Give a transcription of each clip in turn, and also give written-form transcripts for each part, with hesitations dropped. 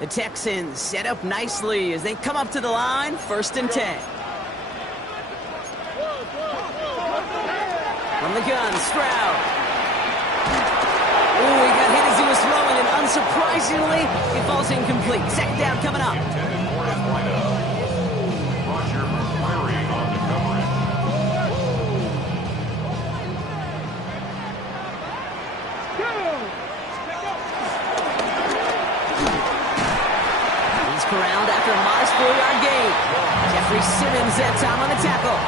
The Texans set up nicely as they come up to the line, 1st and 10. From the gun, Stroud. Ooh, he got hit as he was throwing, and unsurprisingly, it falls incomplete. 2nd down coming up. He's corralled after a modest 4-yard gain. Jeffrey Simmons that time on the tackle.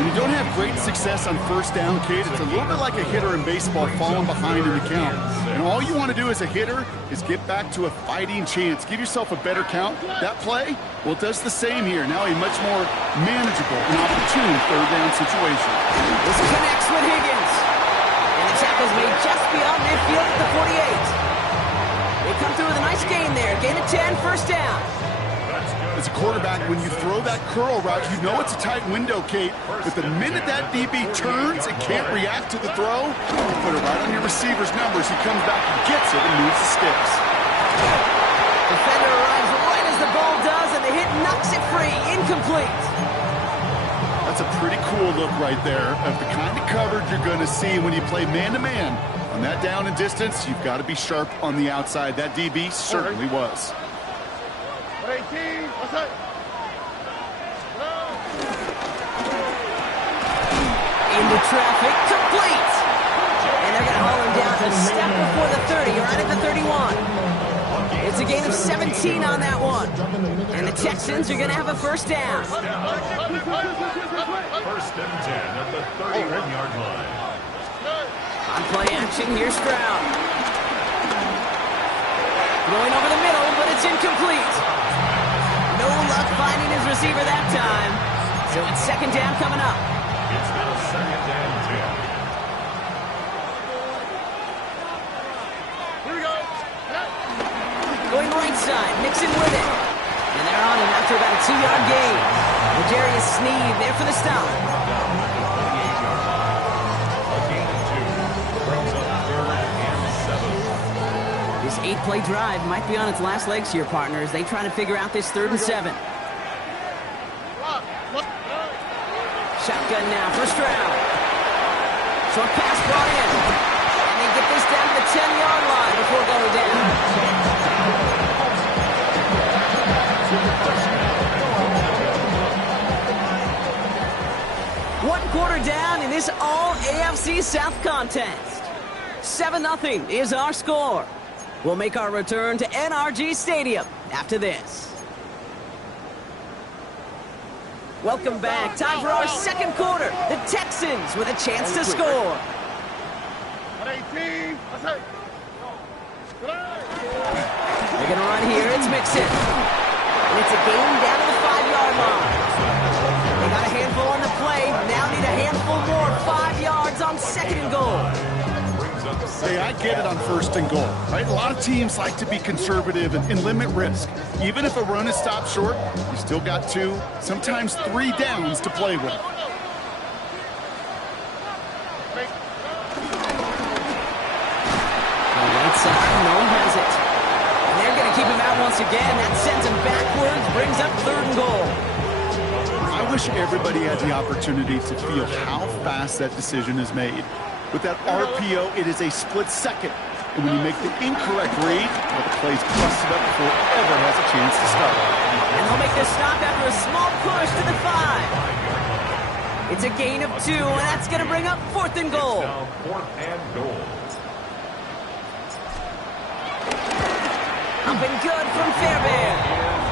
When you don't have great success on 1st down, Kate, it's a little bit like a hitter in baseball falling behind in the count. And all you want to do as a hitter is get back to a fighting chance. Give yourself a better count. That play, well, it does the same here. Now a much more manageable and opportune 3rd down situation. This connects with Higgins. And the tackle's made just beyond midfield at the 48. They come through with a nice gain there. Gain of 10, 1st down. As a quarterback, when you throw that curl route, you know it's a tight window, Kate. But the minute that DB turns and can't react to the throw, you put it right on your receiver's numbers. He comes back and gets it and moves the sticks. Defender arrives right as the ball does, and the hit knocks it free. Incomplete. That's a pretty cool look right there of the kind of coverage you're going to see when you play man-to-man. On that down and distance, you've got to be sharp on the outside. That DB certainly was. Into traffic, complete. And they're going to haul him down a step before the 30, right at the 31. It's a gain of 17 on that one. And the Texans are going to have a 1st down. 1st and 10 at the 31-yard line. On play action, here's Stroud. Going over the middle, but it's incomplete. No luck finding his receiver that time. So it's 2nd down coming up. It's now 2nd and 10. Here we go. Going right side, Mixon with it. And they're on him after about a 2-yard gain. L'Jarius Sneed there for the stop. This 8-play drive might be on its last legs here, partners. They try to figure out this 3rd and 7. Shotgun now for Stroud. Short pass brought in. And they get this down to the 10-yard line before going down. 1 quarter down in this all-AFC South contest. 7-0 is our score. We'll make our return to NRG Stadium after this. Welcome back. Time for our 2nd quarter. The Texans with a chance to score. They're going to run here. It's Mixon. And it's a gain down to the 5-yard line. They got a handful on the play. Now need a handful more. 5 yards on 2nd and goal. Hey, I get it on 1st and goal, right? A lot of teams like to be conservative and limit risk. Even if a run is stopped short, you still got 2, sometimes 3 downs to play with. Right side, no one has it. And they're going to keep him out once again. That sends him backwards, brings up 3rd and goal. I wish everybody had the opportunity to feel how fast that decision is made. With that RPO, it is a split second. And when you make the incorrect read, well, the play's busted up before it ever has a chance to start. And they'll make the stop after a small push to the 5. It's a gain of 2, and that's going to bring up 4th and goal. Now 4th and goal. Up and good from Fairbairn.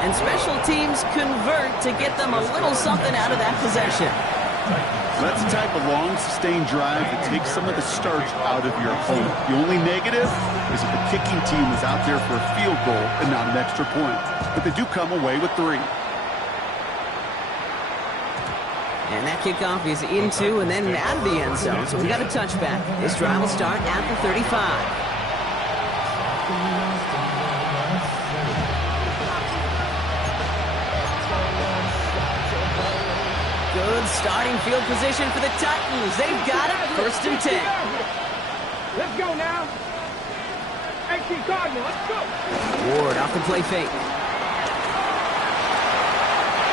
And special teams convert to get them a little something out of that possession. That's the type of long, sustained drive that takes some of the starch out of your opponent. The only negative is if the kicking team is out there for a field goal and not an extra point. But they do come away with 3. And that kickoff is into and then out of the end zone. So we got a touchback. This drive will start at the 35. Good starting field position for the Titans. They've got it. 1st and 10. Let's go now. Ward off the play fake.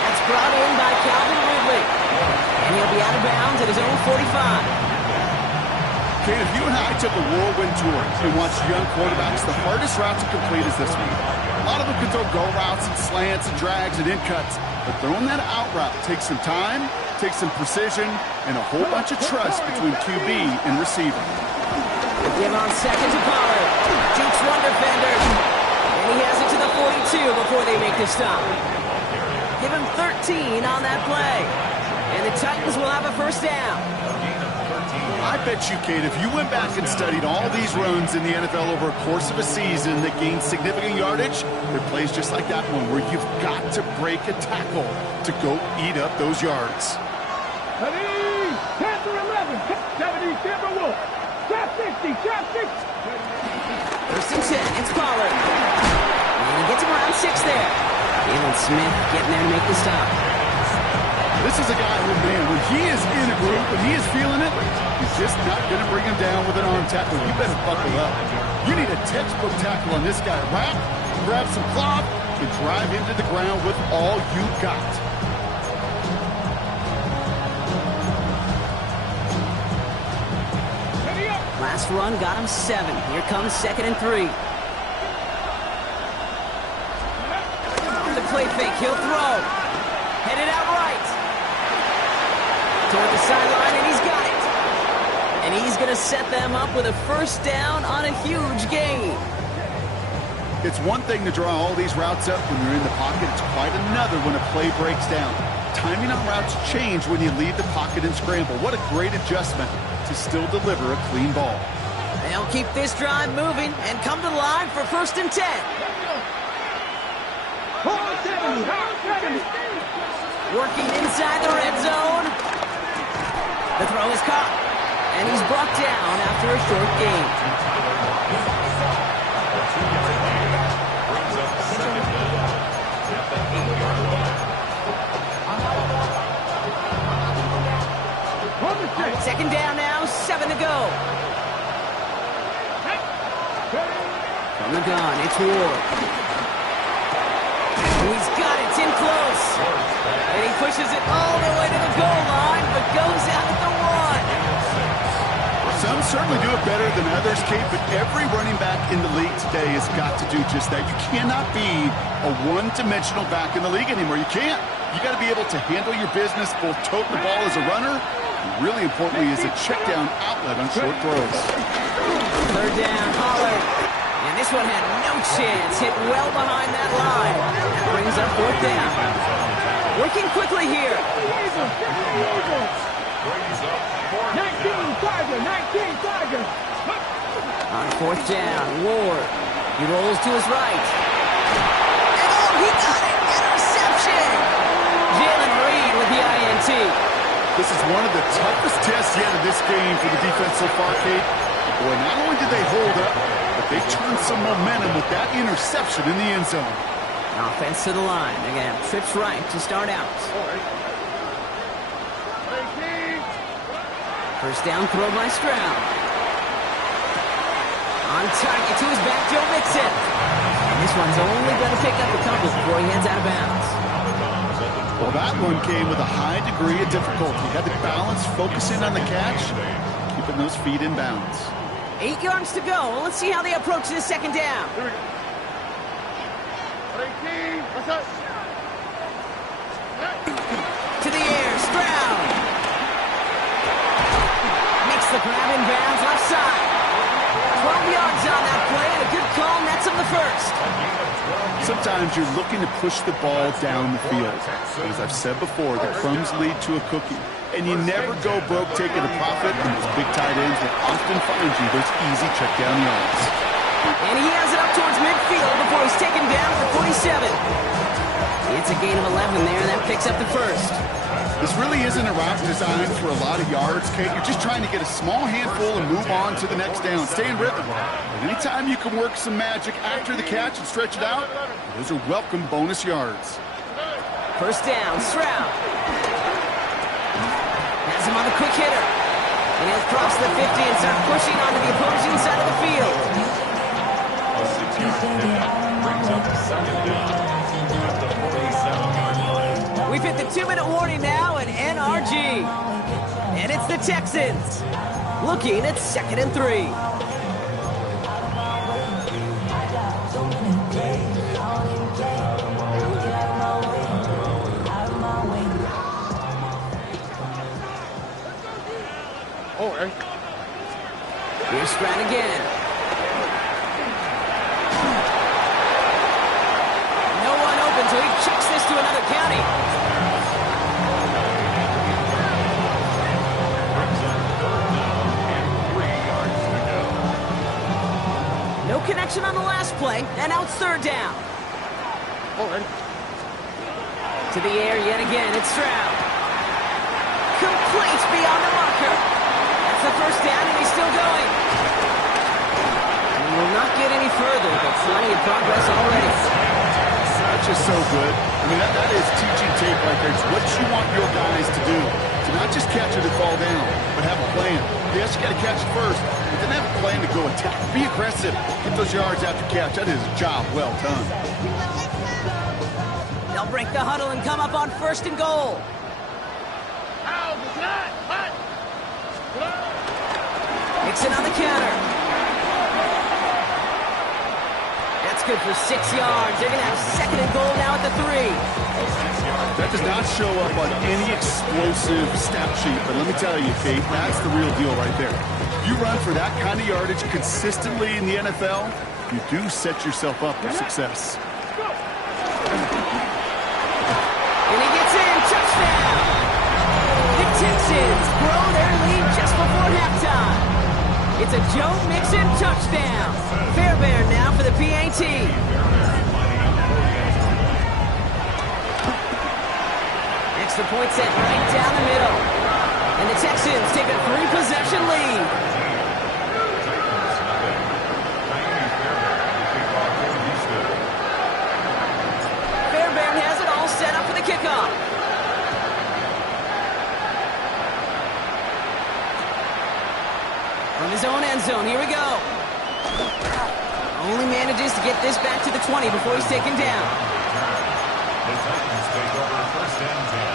That's brought in by Calvin Ridley. And he'll be out of bounds at his own 45. Okay, if you and I took a whirlwind tour and watched young quarterbacks, the hardest route to complete is this one. A lot of them can throw go routes and slants and drags and in cuts, but throwing that out route takes some time, takes some precision, and a whole bunch of trust between QB and receiver. The give on second to Pollard. Jukes one defender. And he has it to the 42 before they make the stop. Give him 13 on that play. And the Titans will have a first down. I bet you, Kate, if you went back and studied all these runs in the NFL over a course of a season that gained significant yardage, there are plays just like that one where you've got to break a tackle to go eat up those yards. Panther 11, 70, Denver Wolf. Trap 60, trap 60. First and 10, it's Pollard. And he gets him around 6 there. Jalen Smith getting there to make the stop. This is a guy who, man, when he is in a group, when he is feeling it, he's just not going to bring him down with an arm tackle. You better buckle up. You need a textbook tackle on this guy. Wrap, grab some cloth, and drive into the ground with all you got. Last run got him 7. Here comes 2nd and 3. The play fake, he'll throw. Headed out right. Toward the sideline, and he's got it. And he's going to set them up with a first down on a huge gain. It's one thing to draw all these routes up when you're in the pocket. It's quite another when a play breaks down. Timing on routes change when you leave the pocket and scramble. What a great adjustment to still deliver a clean ball. They'll keep this drive moving and come to the line for first and 10. Working inside the red zone. The throw is caught, and he's brought down after a short gain. Second down now, 7 to go. From the gun, it's Ward. He's got it, it's in close. And he pushes it all the way to the goal line, but goes out at the 1. Some certainly do it better than others, Kate, but every running back in the league today has got to do just that. You cannot be a one-dimensional back in the league anymore. You can't. You got to be able to handle your business, both tote the ball as a runner, and really importantly as a check-down outlet on short throws. Third down, Pollard. And this one had no chance. Hit well behind that line. That brings up 4th down. Working quickly here. 19 Tiger. On 4th down, Ward. He rolls to his right. And oh, he got it! Interception! Jalen Reed with the INT. This is one of the toughest tests yet in this game for the defense so far, Kate. Boy, not only did they hold up, but they turned some momentum with that interception in the end zone. Offense to the line. They're going to have trips right to start out. First down throw by Stroud. On target to his back, Joe Mixon. And this one's only going to pick up a couple before he heads out of bounds. Well, that one came with a high degree of difficulty. Had to balance, focusing on the catch, keeping those feet in bounds. 8 yards to go. Well, let's see how they approach this second down. To the air, Stroud. Makes the grab in bounds, left side. 12 yards on that play, and a good call nets him the first. Sometimes you're looking to push the ball down the field. But as I've said before, the crumbs lead to a cookie. And you never go broke taking a profit, and those big tight ends will often find you those easy check down yards. And he has it up towards midfield before he's taken down at the 47. It's a gain of 11 there, and that picks up the first. This really isn't a route designed for a lot of yards, Kate. You're just trying to get a small handful and move on to the next down. Stay in rhythm. But anytime you can work some magic after the catch and stretch it out, those are welcome bonus yards. First down, Stroud. Has him on the quick hitter. And he'll cross the 50 and start pushing onto the opposing side of the field. Brings up second down at the 47-yard line. We've hit the 2-minute warning now at NRG. And it's the Texans looking at 2nd and 3. Here's Stroud again. No one open, so he chucks this to another county. Brings up third down and 3 yards to go. No connection on the last play, and now it's 3rd down. To the air yet again, it's Stroud. Complete beyond the marker. That's the 1st down, and he's still going. He will not get any further, but plenty of progress already. That's just so good. I mean, that is teaching tape right there. It's what you want your guys to do. To not just catch it and fall down, but have a plan. Yes, you got to catch it first, but then have a plan to go attack. Be aggressive. Get those yards after catch. That is a job well done. They'll break the huddle and come up on 1st and goal. Nixon on the counter. That's good for 6 yards. They're going to have 2nd and goal now at the 3. That does not show up on any explosive stat sheet, but let me tell you, Kate, that's the real deal right there. You run for that kind of yardage consistently in the NFL, you do set yourself up for success. And he gets in. Touchdown! The Texans grow their lead just before halftime. It's a Joe Mixon touchdown. Fairbairn now for the PAT. Extra point set right down the middle. And the Texans take a 3-possession lead. Fairbairn has it all set up for the kickoff. From his own end zone, here we go. Only manages to get this back to the 20 before he's taken down. The Titans take over 1st and 10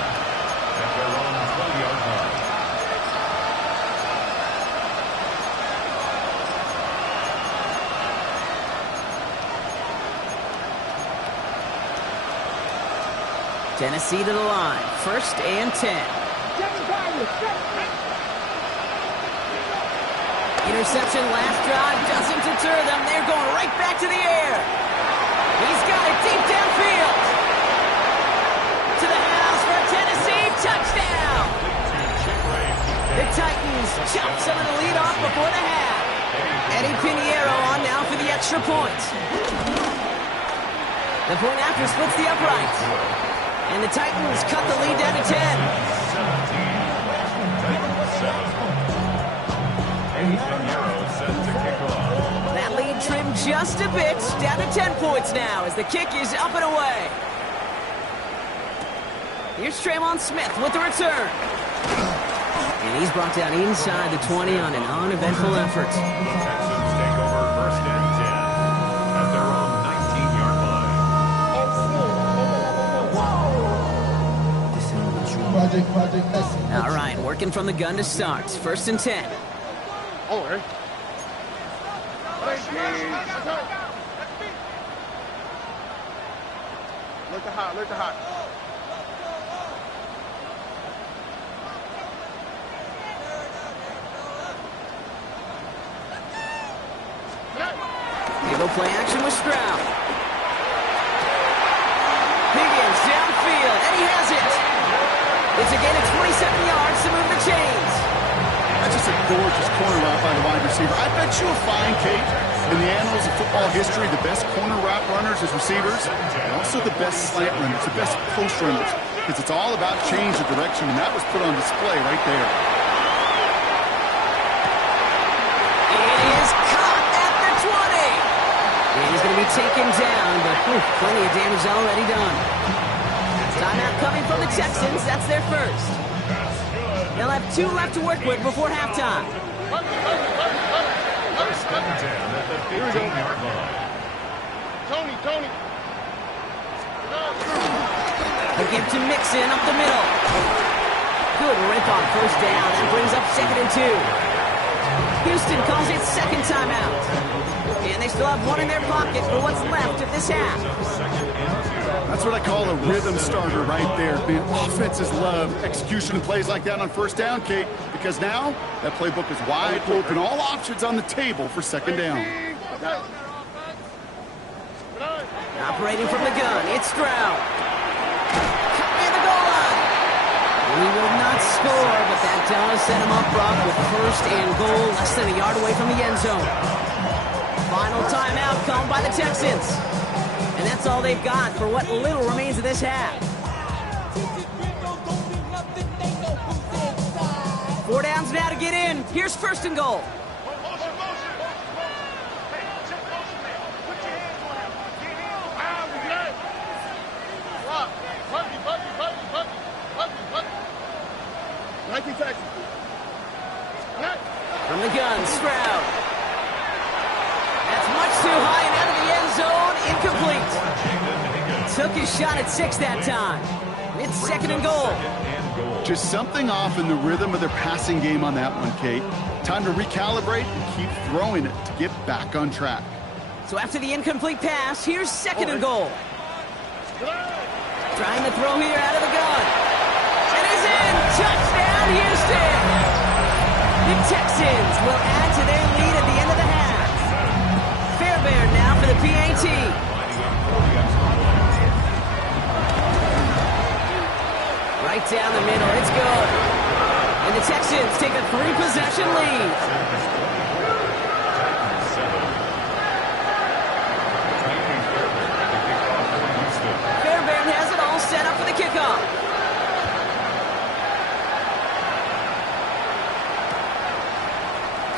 at their own 20-yard line. Tennessee to the line. 1st and 10. Interception last drive doesn't deter them. They're going right back to the air. He's got it deep downfield. To the house for a Tennessee touchdown. The Titans chop some of the lead off before the half. Eddie Pinheiro on now for the extra point. The point after splits the uprights. And the Titans cut the lead down to 10. 17. That lead trimmed just a bit, down to 10 points now as the kick is up and away. Here's Tremon Smith with the return. And he's brought down inside the 20 on an uneventful effort. The Texans take over 1st and 10 at their own 19-yard line. All right, working from the gun to start. 1st and 10. Look at hot, look at hot. They go play action with Stroud. Higgins downfield, and he has it. It's a gain of 27 yards to move the chains. That's just a gorgeous corner route by the wide receiver. I bet you'll find, Kate, in the annals of football history, the best corner route runners as receivers, and also the best slant runners, the best post runners, because it's all about change of direction, and that was put on display right there. It is caught at the 20. And he's going to be taken down, but plenty of damage already done. Timeout coming from the Texans. That's their first. They'll have 2 left to work with before halftime. 1st and 10 at the 15-yard line. They give to Mixon up the middle. Good rip on first down. That brings up 2nd and 2. Houston calls it second timeout. And they still have one in their pocket for what's left of this half. That's what I call a rhythm starter right there. Man, offenses love execution plays like that on first down, Kate, because now that playbook is wide open. All options on the table for second down. Operating from the gun, it's Stroud. Near the goal line. He will not score, but that does set him up, Brock, with 1st and goal, less than a yard away from the end zone. Final timeout called by the Texans. And that's all they've got for what little remains of this half. 4 downs now to get in. Here's 1st and goal. From the gun, Stroud. That's much too high and out of the end zone. Incomplete. Took his shot at 6 that time. It's 2nd and goal. Just something off in the rhythm of their passing game on that one, Kate. Time to recalibrate and keep throwing it to get back on track. So after the incomplete pass, here's 2nd and goal. Trying to throw here out of the gun. It is in. Touchdown, Houston. The Texans will add to their lead at the end of the half. Fairbairn now for the PAT. Right down the middle, it's good. And the Texans take a 3-possession lead. Fairbairn has it all set up for the kickoff.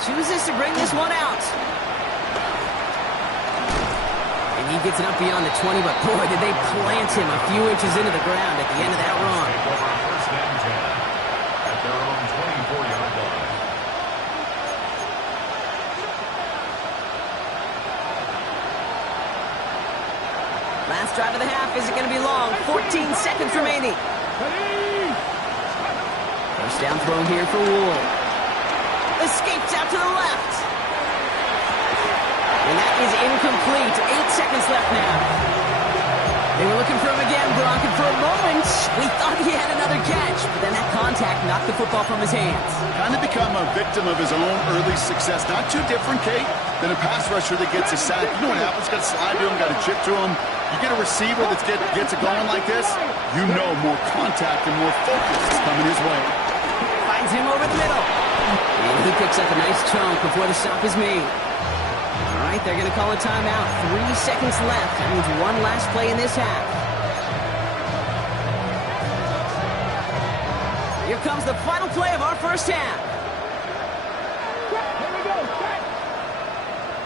Chooses to bring this one out. And he gets it up beyond the 20, but boy, did they plant him a few inches into the ground at the end of that run. First down 10 at their own 24-yard line. Last drive of the half isn't going to be long. 14 seconds remaining. First down throw here for Wool. Escapes out to the left. And that is incomplete. 8 seconds left now. They were looking for him again, Brock, and for a moment, we thought he had another catch, but then that contact knocked the football from his hands. Kind of become a victim of his own early success. Not too different, Kate, than a pass rusher that gets a sack. You know what happens? Got to slide to him, got to chip to him. You get a receiver that gets it going like this, you know more contact and more focus is coming his way. Finds him over the middle. And he picks up a nice chunk before the stop is made. All right, they're going to call a timeout. 3 seconds left. That means one last play in this half. Here comes the final play of our first half. Here we go.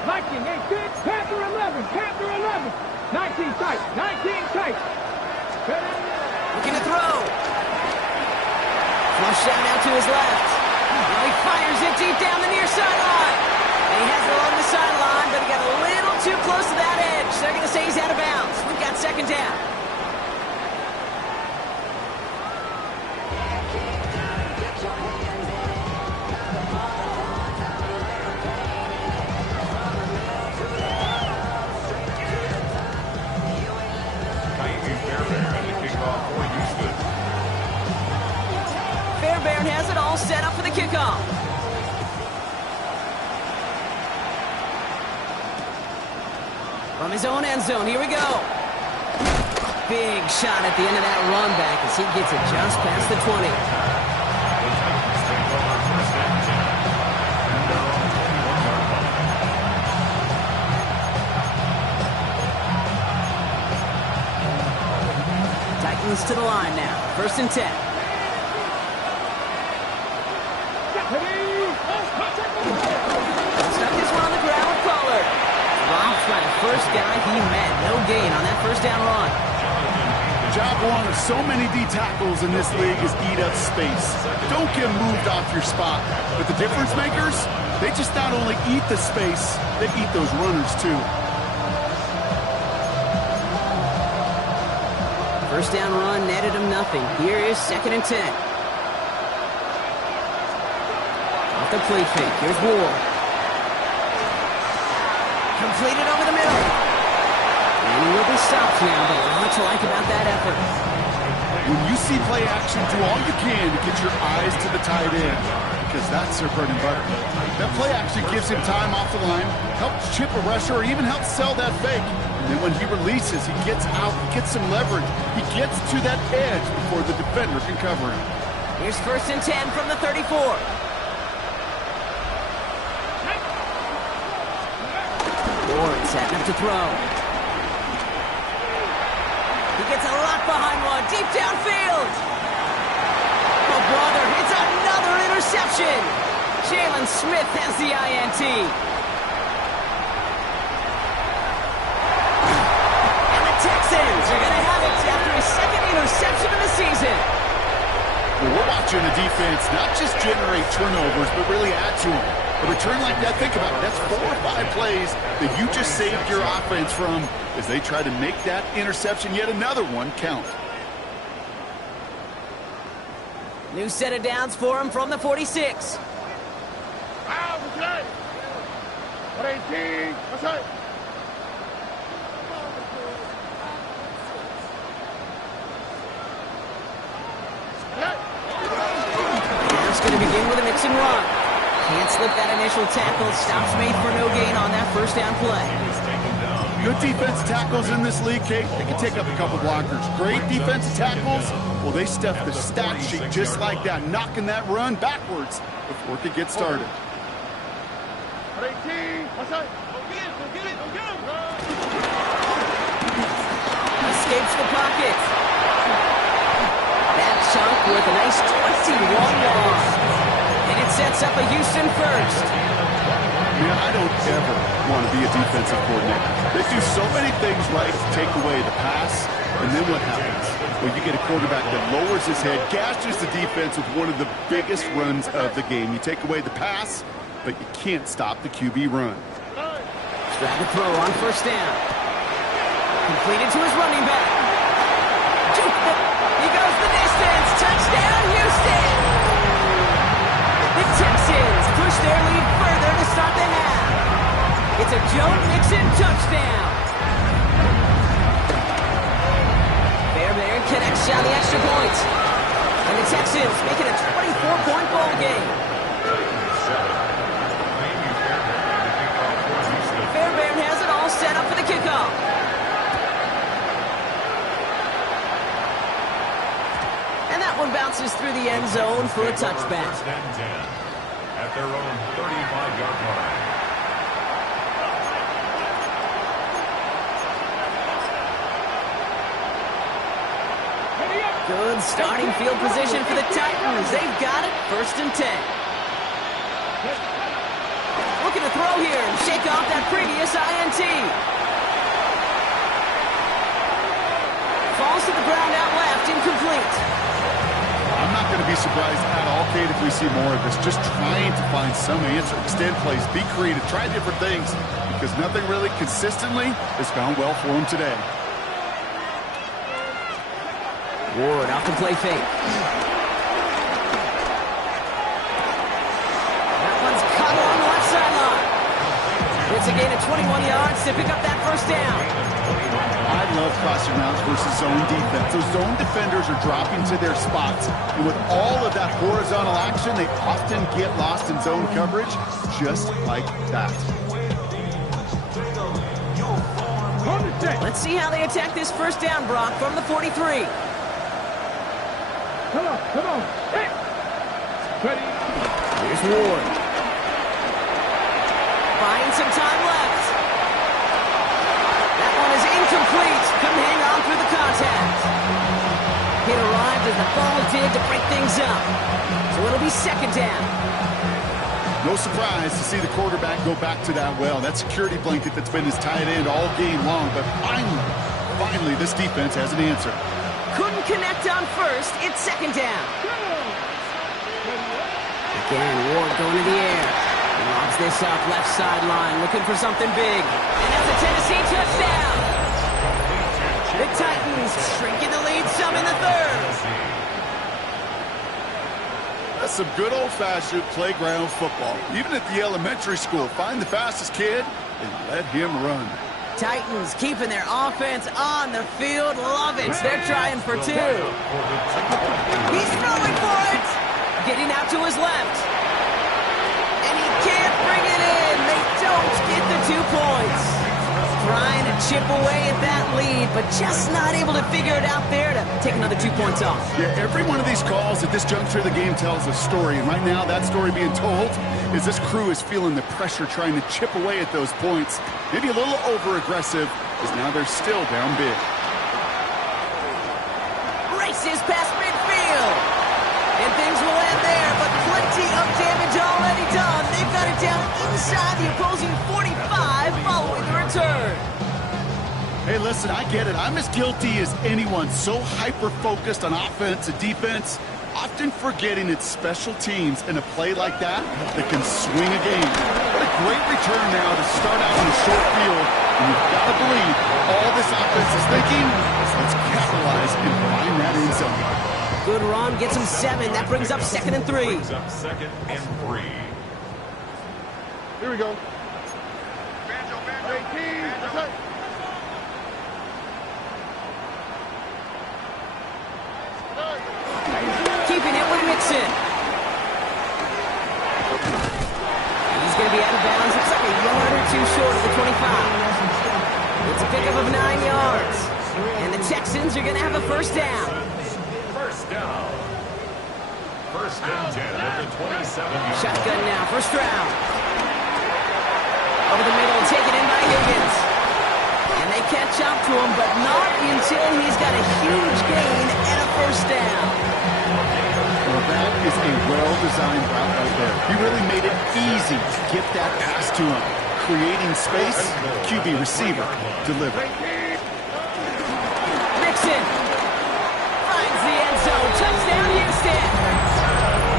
Viking 8, Panther 11, Panther 11. 19 tight, 19 tight. Looking to throw. Flush down out to his left. Now he fires it deep down the near sideline. And he has it along the sideline, but he got a little too close to that edge. They're going to say he's out of bounds. We've got 2nd down. Fairbairn has it all set up for the kickoff. From his own end zone, here we go. Big shot at the end of that run back as he gets it just past the 20. Titans to the line now. 1st and 10. Stuck this one on the ground with Pollard. Dropped by the first guy he met. No gain on that first down run. Job one of so many D tackles in this league is eat up space. Don't get moved off your spot. But the difference makers, they just not only eat the space, they eat those runners too. First down run netted him nothing. Here is 2nd and 10. Off the play fake. Here's Ward. Completed over the middle. And he will be stopped now, but a lot to like about that effort. When you see play action, do all you can to get your eyes to the tight end, because that's their bread and butter. That play action gives him time off the line, helps chip a rusher, or even helps sell that fake. And then when he releases, he gets out, he gets some leverage. He gets to that edge before the defender can cover him. Here's 1st and 10 from the 34. Ward setting up to throw. He gets a lot behind one, deep downfield. Oh, brother, it's another interception. Jalen Smith has the INT. And the Texans are going to have it after his 2nd interception of the season. Well, we're watching the defense not just generate turnovers, but really add to them. A return like that, think about it, that's 4 or 5 plays that you just saved your offense from as they try to make that interception, yet another one, count. New set of downs for him from the 46. It's going to begin with a mix and run. Can't slip that initial tackle. Stops made for no gain on that first down play. Good defensive tackles in this league, Kate. They can take up a couple blockers. Great defensive tackles, well, they stuff the stat sheet just like that, knocking that run backwards before it could get started. Escapes the pocket. That chunk with a nice 21 yards. And it sets up a Houston first. Man, I don't ever want to be a defensive coordinator. They do so many things right to take away the pass, and then what happens? Well, you get a quarterback that lowers his head, gashes the defense with one of the biggest runs of the game. You take away the pass, but you can't stop the QB run. Strap the throw on first down. Completed to his running back. He goes the distance. Touchdown, Houston! The Texans push their lead further to start the half. It's a Joe Mixon touchdown. Fairbairn connects on the extra point. And the Texans make it a 24-point ball game. Fairbairn has it all set up for the kickoff. And that one bounces through the end zone for a touchback. First and 10 at their own 35-yard line. Good starting field position for the Titans. They've got it. 1st and 10. Looking to throw here and shake off that previous INT. Falls to the ground out left, incomplete. I'm not going to be surprised at all, Kate, if we see more of this. Just trying to find some answer, extend plays, be creative, try different things, because nothing really consistently has gone well for him today. Ward off the play fake. That one's caught along the left sideline. It's a gain of 21 yards to pick up that first down. I love crossing routes versus zone defense. Those zone defenders are dropping to their spots. And with all of that horizontal action, they often get lost in zone coverage just like that. Let's see how they attack this first down, Brock, from the 43. Come on. Hey. Ready. Here's Ward. Buying some time left. That one is incomplete. Couldn't hang on through the contact. It arrived as the ball did to break things up. So it'll be 2nd down. No surprise to see the quarterback go back to that well. That security blanket that's been his tight end all game long. But finally, this defense has an answer. Couldn't connect on first. It's 2nd down. Again, Ward going to the air. He lobs this up left sideline, looking for something big. And that's a Tennessee touchdown. The The Titans shrinking the lead some in the third. That's some good old-fashioned playground football. Even at the elementary school, find the fastest kid and let him run. Titans keeping their offense on the field. Love it. They're trying for two. He's throwing for it. Getting out to his left. And he can't bring it in. They don't get the 2 points. Trying to chip away at that lead, but just not able to figure it out there to take another 2 points off. Yeah, every one of these calls at this juncture of the game tells a story, and right now that story being told is this crew is feeling the pressure trying to chip away at those points. Maybe a little over-aggressive, as now they're still down big. Races past midfield. And things will end there, but plenty of damage already done. They've got it down inside the opposing 45 following the return. Hey, listen, I get it. I'm as guilty as anyone. So hyper-focused on offense and defense, often forgetting it's special teams in a play like that can swing a game. What a great return now to start out in a short field. And you've got to believe all this offense is thinking is let's capitalize and find that end zone. Good run, gets him 7. That brings up 2nd and 3. Brings up 2nd and 3. Here we go. Keeping it with Mixon. He's going to be out of bounds. Looks like a yard or 2 short of the 25. It's a pickup of 9 yards. And the Texans are going to have a first down. First down. First and 10 at the 27. Shotgun now, first round. Over the middle, taken in by Higgins. And they catch up to him, but not until he's got a huge gain and a first down. Well, that is a well-designed route right there. He really made it easy to get that pass to him. Creating space, QB receiver delivered. Mixon finds the end zone. Touchdown, Houston.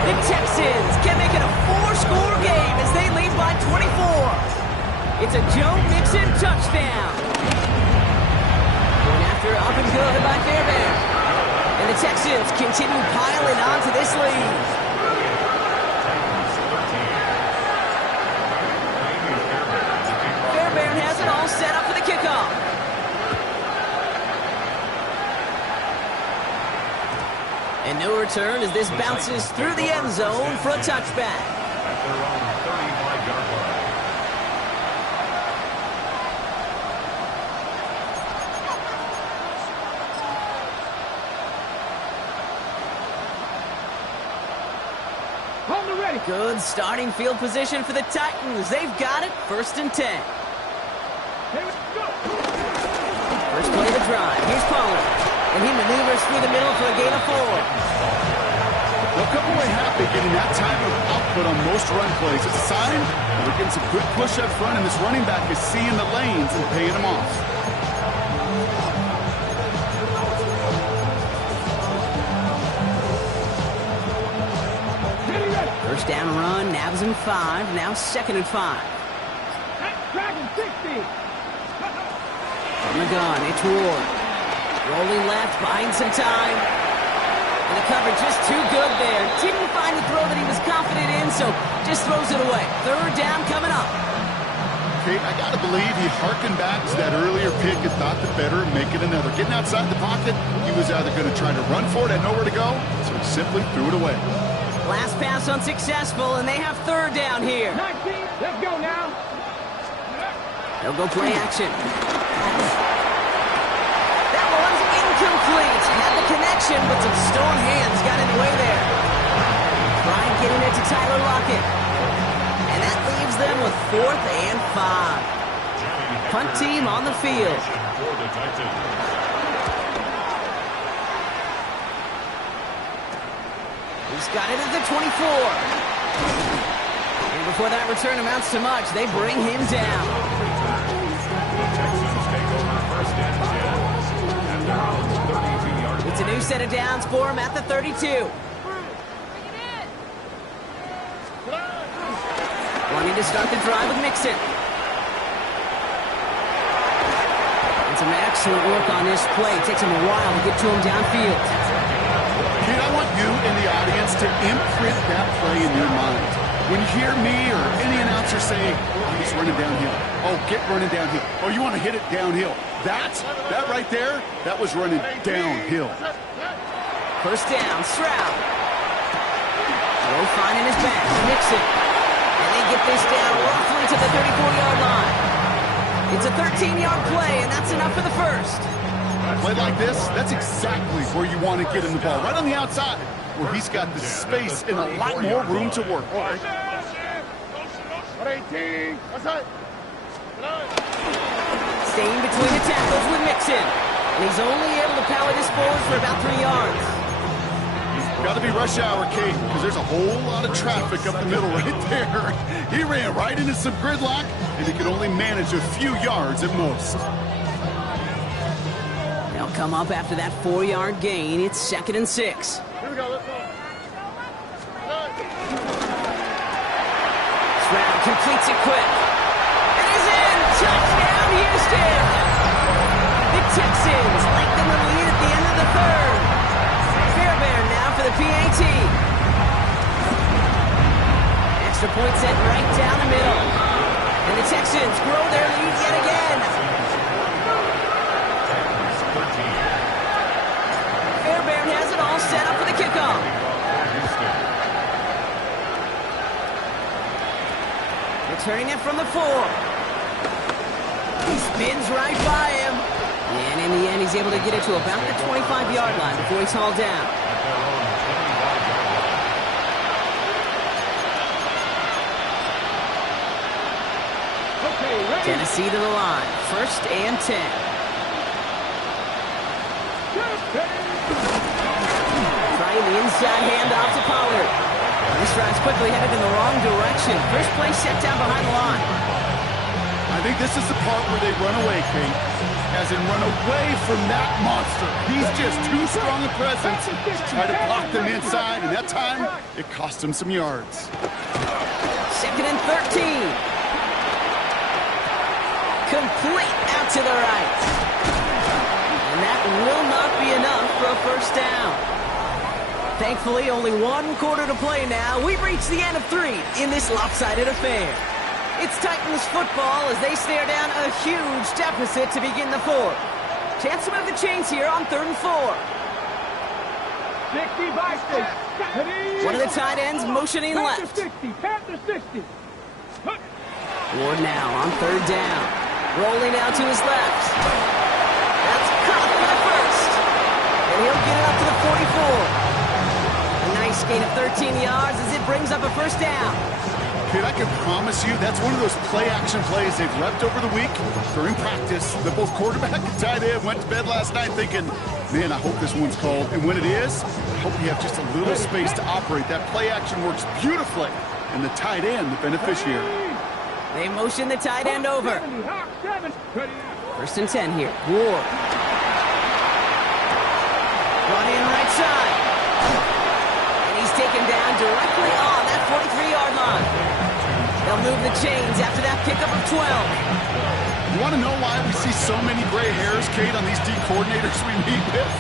The Texans can make it a 4-score game as they lead by 24. It's a Joe Mixon touchdown. Going after up and good by Fairbairn. And the Texans continue piling onto this lead. Fairbairn has it all set up for the kickoff. And no return as this bounces through the end zone for a touchback. At their own 35-yard line. Hold it ready. Good starting field position for the Titans. They've got it, 1st and 10. Here we go. First play of the drive. Here's Pollard. And he maneuvers through the middle for a gain of 4. They'll come away happy getting that type of output on most run plays. It's a sign that they're getting some good push up front, and this running back is seeing the lanes and paying them off. First down run, nabs him 5. Now 2nd and 5. Dragon 60. From the gun, it's Ward. Rolling left, buying some time. And the coverage just too good there. Didn't find the throw that he was confident in, so just throws it away. 3rd down coming up. Kate, I got to believe he harkened back to that earlier pick and thought the better make it another. Getting outside the pocket, he was either going to try to run for it, had nowhere to go, so he simply threw it away. Last pass unsuccessful, and they have 3rd down here. 19. Let's go now. They'll go play action. That one's incomplete. Had the connection, but some stone hands got in the way there. Trying getting it to Tyler Lockett. And that leaves them with 4th and 5. Punt team on the field. For the Titans. He's got it at the 24. And before that return amounts to much, they bring him down. Texans take over 1st and 10 at their own 32-yard line. It's a new set of downs for him at the 32. Wanting to start the drive with Mixon. And Some excellent work on this play. It takes him a while to get to him downfield. Kid, I want you and the audience to imprint that play in your mind. When you hear me or any announcer say, oh, he's running downhill. Oh, get running downhill. Oh, you want to hit it downhill. That right there, that was running downhill. First down, Stroud. Low finding his back, Mixon. And they get this down roughly to the 34-yard line. It's a 13-yard play, and that's enough for the first. A play like this, that's exactly where you want to get him the ball, right on the outside, where he's got the space and a lot more room to work. Staying between the tackles with Mixon. And he's only able to power this forward for about 3 yards. Got to be rush hour, Kate, because there's a whole lot of traffic up the middle right there. He ran right into some gridlock, and he could only manage a few yards at most. They'll come up after that 4-yard gain. It's 2nd and 6. Here we go, let's go. Stroud completes it quick. And he's in! Touchdown, Houston! The Texans lengthen the lead at the end of the third. Fairbairn now for the PAT. Extra point set right down the middle. And the Texans grow their lead yet again. Fairbairn has it all set up for the kickoff. Returning it from the 4. He spins right by him. And in the end, he's able to get it to about the 25-yard line before he's hauled down. Tennessee to the line. 1st and 10. Trying the inside handoff to Pollard. This drive's quickly headed in the wrong direction. First play set down behind the line. I think this is the part where they run away, Kate. As in run away from that monster. He's just too strong a presence. Try to block them inside, and that time, it cost him some yards. 2nd and 13. Complete out to the right. And that will not be enough for a first down. Thankfully, only 1 quarter to play now. We've reached the end of 3 in this lopsided affair. It's Titans football as they stare down a huge deficit to begin the 4th. Chance to move the chains here on 3rd and 4. 60 by 6. One of the tight ends motioning left. 60, Panther 60. Ward now on 3rd down. Rolling out to his left. That's caught for the first. And he'll get it up to the 44. A nice gain of 13 yards as it brings up a first down. Kid, I can promise you that's one of those play-action plays they've left over the week during practice that both quarterback and tight end went to bed last night thinking, man, I hope this one's called. And when it is, I hope you have just a little space to operate. That play-action works beautifully, and the tight end, the beneficiary. They motion the tight end over. 1st and 10 here. Ward. Run in right side. And he's taken down directly on that 43-yard line. They'll move the chains after that pickup of 12. You want to know why we see so many gray hairs, Kate, on these D coordinators we meet with?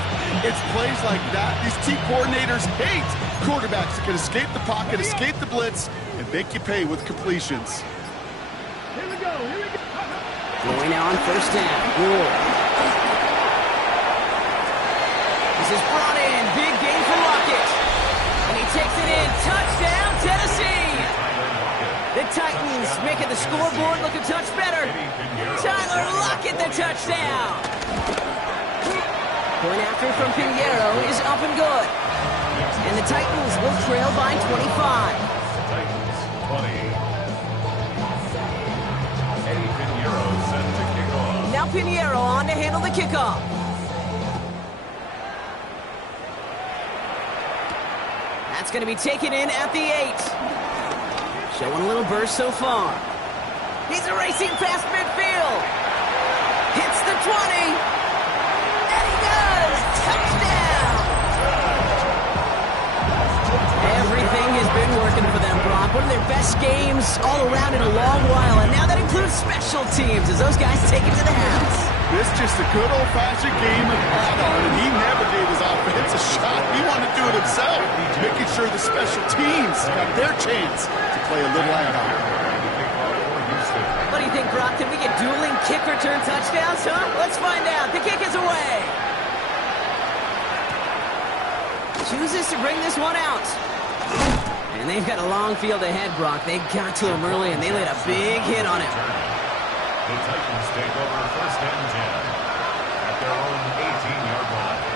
It's plays like that. These D coordinators hate quarterbacks that can escape the pocket, escape the blitz, and make you pay with completions. Here we go, here we go. Going now on 1st down. Ward. This is brought in. Big gain for Lockett. And he takes it in. Touchdown, Tennessee. The Titans making the scoreboard look a touch better. Tyler Lockett, the touchdown. Point after from Pinheiro is up and good. And the Titans will trail by 25. Now Pinheiro on to handle the kickoff. That's going to be taken in at the 8. Showing a little burst so far. He's racing past midfield. Hits the 20. And he does. Touchdown. Everything has been working for them, Brock. One of their best games all around in a long while. And now that includes special teams as those guys take it to the house. This just a good old-fashioned game of add-on, and he never gave his offense a shot. He wanted to do it himself, making sure the special teams got their chance to play a little add-on. What do you think, Brock? Can we get dueling kick return touchdowns, huh? Let's find out. The kick is away. Chooses to bring this one out. And they've got a long field ahead, Brock. They got to him early, and they laid a big hit on him. The Titans take over first and 10 at their own 18-yard line.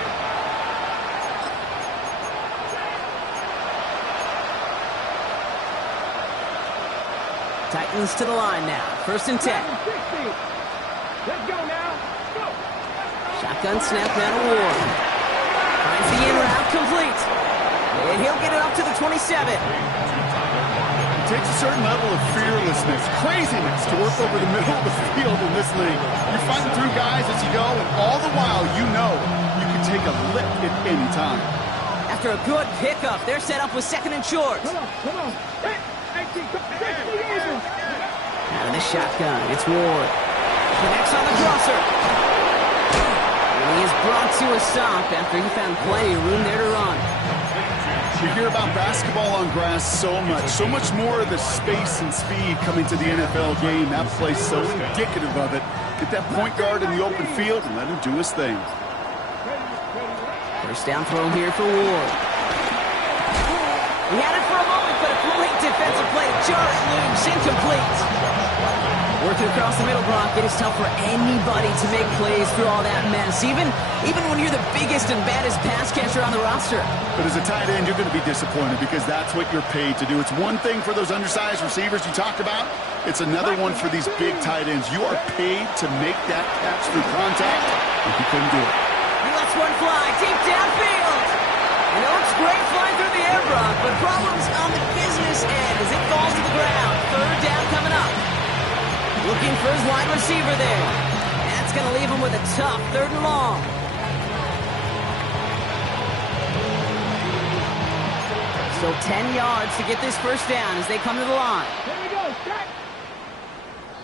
Titans to the line now. First and 10. Let's go now. Go. Shotgun snap down to Ward. Finds the in route complete. And he'll get it up to the 27. It takes a certain level of fearlessness, craziness to work over the middle of the field in this league. You're fighting through guys as you go, and all the while you know you can take a lick at any time. After a good pickup, they're set up with second and short. Come on. Hey, Out of the shotgun, it's Ward. Connects on the crosser. And he is brought to a stop after he found plenty of room there to run. You hear about basketball on grass so much more of the space and speed coming to the NFL game. That play's so indicative of it. Get that point guard in the open field and let him do his thing. First down throw here for Ward. He had it for a moment, but a great defensive play to jar it loose, incomplete. Working across the middle, Brock, it is tough for anybody to make plays through all that mess, even when you're the biggest and baddest pass catcher on the roster. But as a tight end, you're going to be disappointed because that's what you're paid to do. It's one thing for those undersized receivers you talked about. It's another one for these big tight ends. You are paid to make that catch through contact, and he couldn't do it. He lets one fly deep downfield. You know, it's great flying through the air, Brock, but problems on the business end as it falls to the ground. Third down coming up. Looking for his wide receiver there. That's going to leave him with a tough third and long. So 10 yards to get this first down as they come to the line. Here we go, set.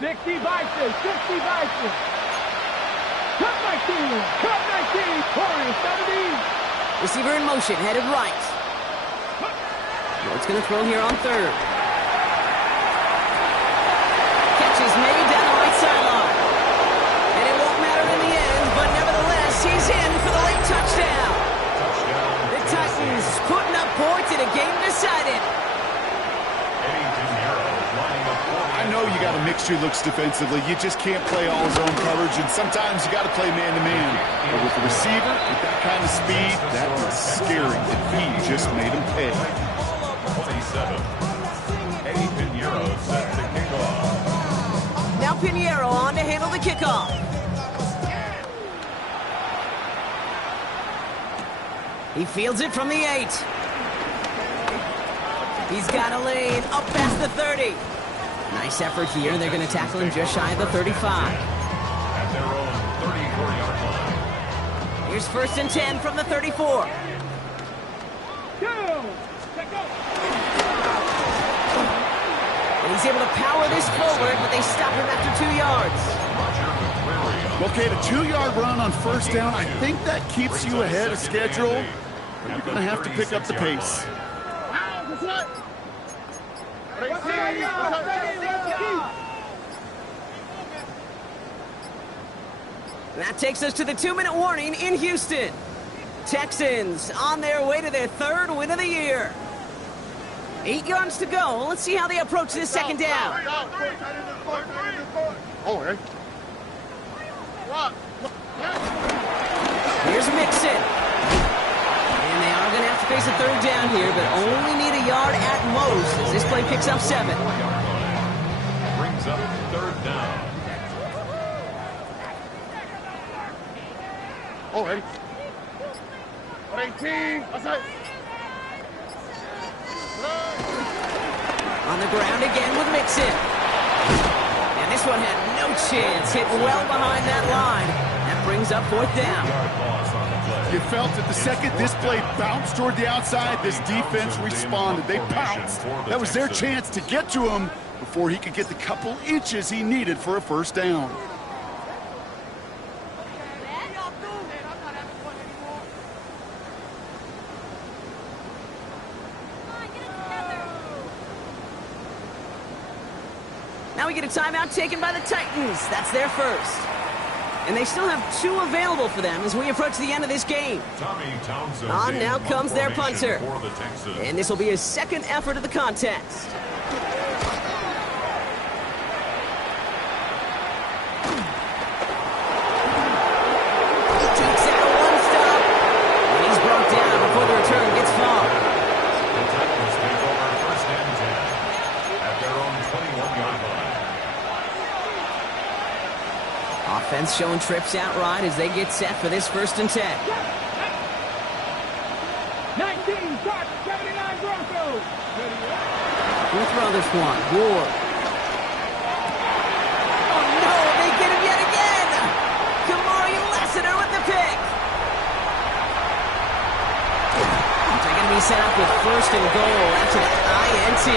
60 vices, 60 vices. Cut 19, cut 19, corner, 70. Receiver in motion, headed right. Ward's going to throw here on third. Catch is made down the right sideline. And it won't matter in the end, but nevertheless, he's in for the late touchdown. The Titans putting up points in a game decided. I know you got to mix your looks defensively. You just can't play all zone coverage, and sometimes you got to play man-to-man. But with the receiver, with that kind of speed, that was scary, and he just made him pay. 27. Eddie Pinheiro set to kick off. Now Pinheiro on to handle the kickoff. He fields it from the 8. He's got a lane up past the 30. Nice effort here. They're going to tackle him just shy of the 35. At their own 34-yard line. Here's first and 10 from the 34. And he's able to power this forward, but they stop him after 2 yards. Okay, the 2-yard run on first down, I think that keeps you ahead of schedule. But you're going to have to pick up the pace. That takes us to the 2-minute warning in Houston. Texans on their way to their third win of the year. 8 yards to go. Let's see how they approach this second down. Here's Mixon. And they are going to have to face a third down here, but only need a yard at most as this play picks up 7. Brings up third down. On the ground again with Mixon. And this one had no chance. Hit well behind that line. That brings up fourth down. You felt that the second this play bounced toward the outside, this defense responded. They pounced. That was their chance to get to him before he could get the couple inches he needed for a first down. Now we get a timeout taken by the Titans. That's their first. And they still have 2 available for them as we approach the end of this game. On now comes their punter. And this will be his second effort of the contest. Takes out a one-stop. And he's brought down before the return gets far. The Titans take over first and 10 at their own 21-yard line. Offense showing trips out right as they get set for this first and 10. 19, start, 79 Broncos. Who throw this one? Ward. Oh no, they get him yet again! Kamari Lassiter with the pick. They're going to be set up with first and goal after that INT.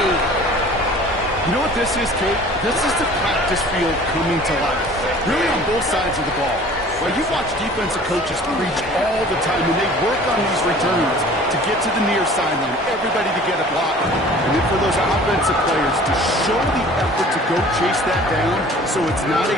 You know what this is, Kate? This is the practice field coming to life. Really on both sides of the ball. Well, you watch defensive coaches preach all the time when they work on these returns to get to the near sideline, everybody to get a block. And then for those offensive players to show the effort to go chase that down so it's not a